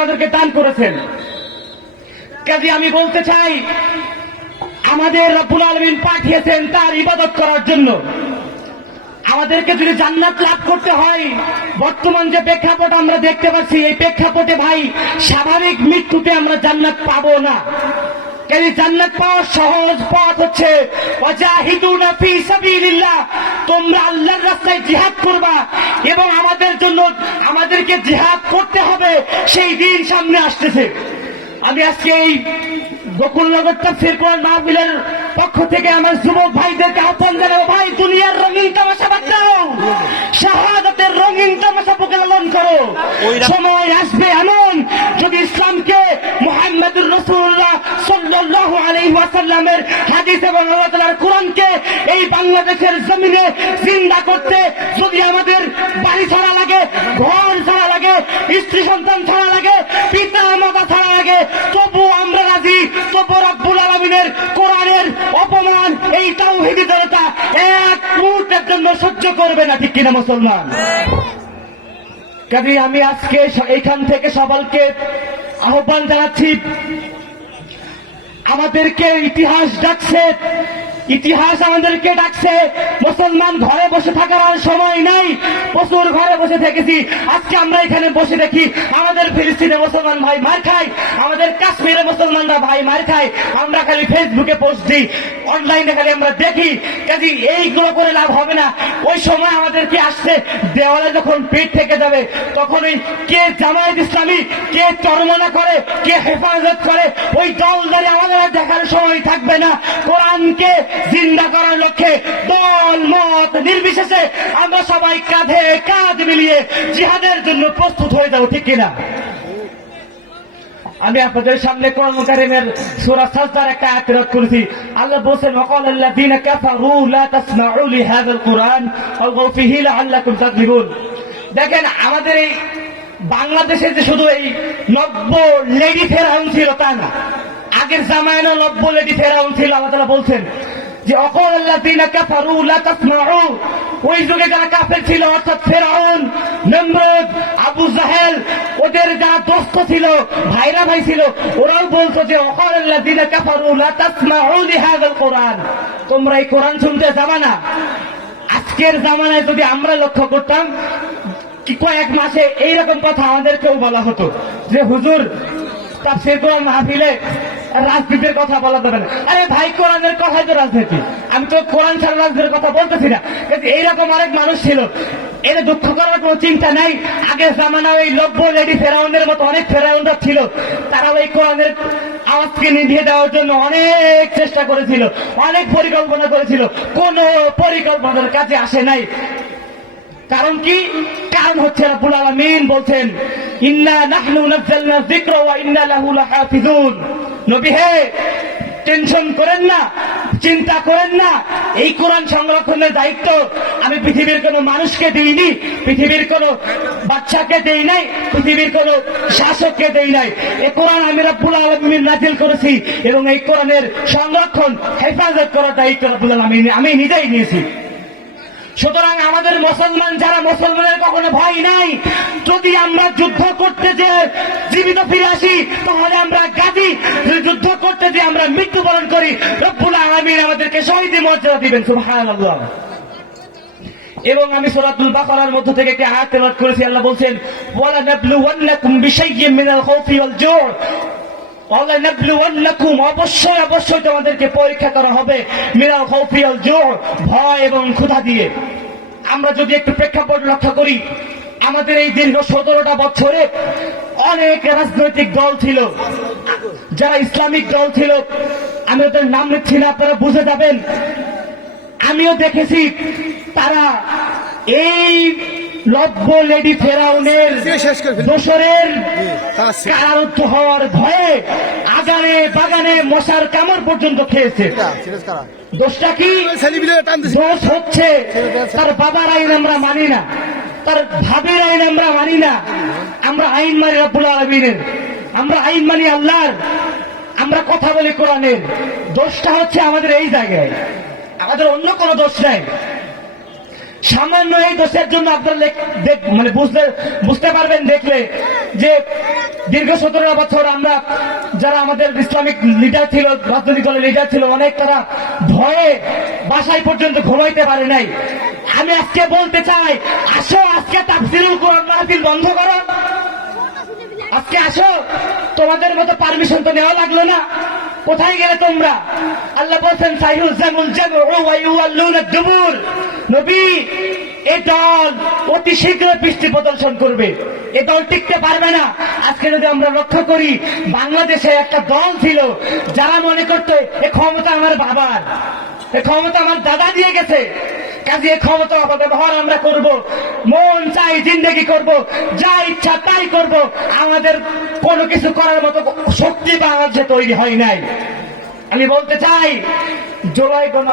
আমাদেরকে দান করেছেন। কাজে আমি বলতে চাই, আমাদের রব্বুল আলমিন পাঠিয়েছেন তার ইবাদত করার জন্য। আমাদেরকে যদি জান্নাত লাভ করতে হয়, বর্তমান যে প্রেক্ষাপট আমরা দেখতে পাচ্ছি, এই প্রেক্ষাপটে ভাই, স্বাভাবিক মৃত্যুতে আমরা জান্নাত পাবো না। কেন জান্নাত পাওয়ার সহজ পথ হচ্ছে ওয়াজাহিদুনা ফি সাবিলিল্লাহ তোমরা আল্লাহর রাস্তায় জিহাদ করবা এবং আমাদের জন্য আমাদেরকে জিহাদ করতে হবে সেই দিন সামনে আসতেছে। আমি আজকে এই গোকুলনগর তাফসীর কোরআন মাহফিলের পক্ষ থেকে আমার যুবক ভাইদেরকে আহ্বান জানাব ভাই দুনিয়ার রঙিন তামাশা বাদ দাও। শাহাদাতের রঙিন তামাশা বুকে লালন করো। সময় আসবে এমন যদি ইসলামকে মোহাম্মদুর রাসূলুল্লাহ সাল্লাল্লাহু আলাইহি ওয়াসাল্লামের হাদিস এবং আল্লাহ তাআলার কোরআনকে এই বাংলাদেশের জমিনে জিন্দা করতে যদি আমাদের বাড়ি ছাড়া লাগে, ঘর ছাড়া লাগে, স্ত্রী সন্তান ছাড়া লাগে, পিতা মাতা ছাড়া লাগে, তবু আমরা রাজি, তবু রব্বুল আলমিনের কোরআনের অপমান, এই তাওহিদি জনতা এক মুহূর্তের জন্য সহ্য করবে না, ঠিক কিনা মুসলমান? কাজে আমি আজকে এইখান থেকে সবাইকে আহ্বান জানাচ্ছি আমাদেরকে ইতিহাস ডাকছে। ইতিহাস আমাদেরকে ডাকছে। মুসলমান ঘরে বসে থাকার আর সময় নাই। প্রচুর ঘরে বসে থেকেছি। আজকে আমরা এখানে বসে দেখি, আমাদের ফিলিস্তিনে মুসলমান ভাই মার খায়, আমাদের কাশ্মীরে মুসলমানরা ভাই মার খায়। আমরা খালি ফেসবুকে পোস্ট দিই। অনলাইনে খালি আমরা দেখি, কাজে এইগুলো করে লাভ হবে না। ওই সময় আমাদেরকে আসছে? দেওয়ালে যখন পেট থেকে যাবে, তখন ওই কে জামায়াত ইসলামী, কে চরমনা করে, কে হেফাজত করে, ওই দলদারি আমাদের দেখার সময় থাকবে না। কোরআনকে জিন্দা করার লক্ষ্যে দল, মত নির্বিশেষে আমরা সবাই কাঁধে কাঁধ মিলিয়ে জিহাদের জন্য প্রস্তুত হয়ে যাব, ঠিক কিনা? আমি আপনাদের সামনে কোরআন কারিমের সূরা সাজদার একটা আয়াত করেছি। আল্লাহ বলেন ওয়াকাল আল্লাযীনা কাফারু লা তাসমাউ লিহাযাল কুরআন ওয়ালগাউ ফীহি লাআল্লাকুম তাগলিবুন। দেখেন, আমাদের এই বাংলাদেশে যে শুধু এই নব্য লেডি ফেরাউন ছিল তা না, আগের জামায়ানো নব্য লেডি ফেরাউন ছিল। আল্লাহ তাআলা বলছেন যে অকল আল্লাযীনা কাফারু লা তাসমাউ ওই যুগে যারা কাফের ছিল, অর্থাৎ ফেরাউন, নমরুদ, আবু জাহেল, ওদের যা দোস্ত ছিল, ভাইরা ভাই ছিল, ওরাও বলতো যে অকল আল্লাযীনা কাফারু লা তাসমাউ লিহাযাল কোরআন। তোমরা এই কোরআন শুনতে যাবা না। আজকের জামানায় যদি আমরা লক্ষ্য করতাম, কি কয়েক মাসে এইরকম কথা আমাদেরকেও বলা হতো যে, হুজুর তাফসীর কোরআন মাহফিলে রাজনীতির কথা বলা যাবে না। আরে ভাই, কোরআনের কথাই তো রাজনীতি, আমি তো কোরআন ছাড়া রাজনীতির কথা বলতেছি না। এইরকম অনেক মানুষ ছিল। এর দুঃখ করার কোনো চিন্তা নাই। আগে জামানা ওই লব্য লেডি ফেরাউনের মতো অনেক ফেরাউনরা ছিল। তারা ওই কোরআনের আওয়াজকে নিভিয়ে দেওয়ার জন্য অনেক চেষ্টা করেছিল, অনেক পরিকল্পনা করেছিল। কোন পরিকল্পনার কাজে আসে নাই। কারণ কি? কারণ হচ্ছে রাব্বুল আলামিন বলছেন ইন্না নাহনু নাযালনা যিকরা ওয়া ইন্না লাহু লাহাফিজুন। নবী হে, টেনশন করেন না, চিন্তা করেন না, এই কোরআন সংরক্ষণের দায়িত্ব আমি পৃথিবীর কোন মানুষকে দিইনি, পৃথিবীর কোন বাচ্চাকে দেই নাই, পৃথিবীর কোন শাসককে দেই নাই। এ কোরআন আমি রাব্বুল আলামিন নাজিল করেছি এবং এই কোরআনের সংরক্ষণ, হেফাজত করার দায়িত্ব রাব্বুল আলামিন আমি নিজেই নিয়েছি। সুতরাং আমাদের মুসলমান যারা মুসলমানের কখনো ভয় নাই, যদি আমরা যুদ্ধ করতে যে জীবিত ফিরে আসি, তাহলে আমরা গাজী। যদি যুদ্ধ করতে যে আমরা মৃত্যুবরণ করি, রব্বুল আলামিন আমাদেরকে শহীদ মর্যাদা দিবেন, সুবহানাল্লাহ। এবং আমি সূরাতুল বাকারার মধ্য থেকে একটি আয়াত তেলাওয়াত করেছি, আল্লাহ বলছেন ওয়ালা নাবলুওয়ান্নাকুম বিশাইয়্যিন মিনাল খাউফি ওয়াল জু'র অবশ্যই অবশ্যই তোমাদেরকে পরীক্ষা করা হবে। জু'র, ভয় এবং ক্ষুধা দিয়ে। আমরা যদি একটু প্রেক্ষাপট লক্ষ্য করি, আমাদের এই দীর্ঘ সতেরোটা বছরে অনেক রাজনৈতিক দল ছিল। যারা ইসলামিক দল ছিল, আমি ওদের নাম নিচ্ছি না, আপনারা বুঝে যাবেন। আমিও দেখেছি তারা এই লব্য লেডি ফেরাউনের। দোসরের কারারুদ্ধ হওয়ার ভয়ে আগানে বাগানে মশার কামড় পর্যন্ত খেয়েছে? দোষটা কি? দোষ হচ্ছে তার বাবার আইন আমরা মানি না। তার ভাবির আইন আমরা মানি না। আমরা আইন মানি রব্বুল আলমিনের। আমরা আইন মানি আল্লাহর। আমরা কথা বলি কোরআনের। দোষটা হচ্ছে আমাদের এই জায়গায়। আমাদের অন্য কোনো দোষ নাই। সামান্য এই দোষের জন্য আপনারা মানে বুঝতে বুঝতে পারবেন, দেখলে যে দীর্ঘ সতেরো বছর আমরা যারা আমাদের ইসলামিক লিডার ছিল, রাজনৈতিক দলের লিডার ছিল, অনেক তারা ভয়ে বাসায় পর্যন্ত ঘুমাইতে পারে নাই। আমি আজকে বলতে চাই, আসো, আজকে তাফসিরুল কোরআন বন্ধ করো। আজকে আসো, তোমাদের মতো পারমিশন তো নেওয়া লাগল না। কোথায় গেলে তোমরা? আল্লাহ বলছেন, সাইহুল জামুল জামউ ওয়া ইউওয়াল্লুনা দুবুর। নবী, এ দল অতি শীঘ্র বৃষ্টি প্রদর্শন করবে। এ দল টিকতে পারবে না। আজকে যদি আমরা লক্ষ্য করি, বাংলাদেশে একটা দল ছিল, যারা মনে করতো, এ ক্ষমতা আমার বাবার, এ ক্ষমতা আমার দাদা দিয়ে গেছে। কাজে ক্ষমতা অপব্যবহার আমরা করব, মন চাই, জিন্দগি করব, যা ইচ্ছা তাই করব। আমাদের কোনো কিছু করার মতো শক্তি বাংলাদেশে তৈরি হয় নাই। আমি বলতে চাই, জুলাই গণ